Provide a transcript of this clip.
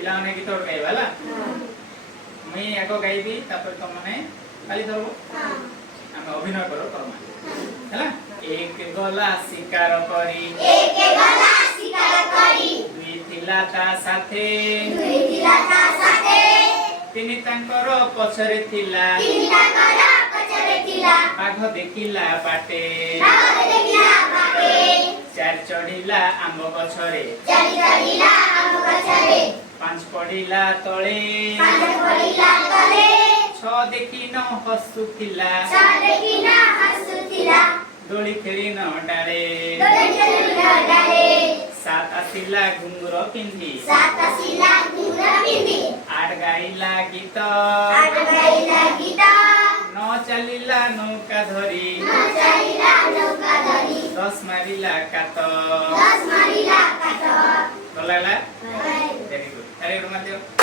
पिला माने गीत गाइबा हला मुई एको गाइबी तापर तुम माने खाली धरबो हम अभिनय करो करमा हला एक गला शिकार करी दुई थिला ता साथे तिनी तांकर पछरे थिला बाघ देखिला बाटे चार चढ़िला आंब गछरे पांच पड़िला तले छ देखि न हसुथिला दोली खेरी न डाले सात आसिला घुंगुर पिंधी आठ गाइला गीत न चलिला नौका धरी 10 मारिला कात भल लागला वेरी गुड अरे रुमाल दियो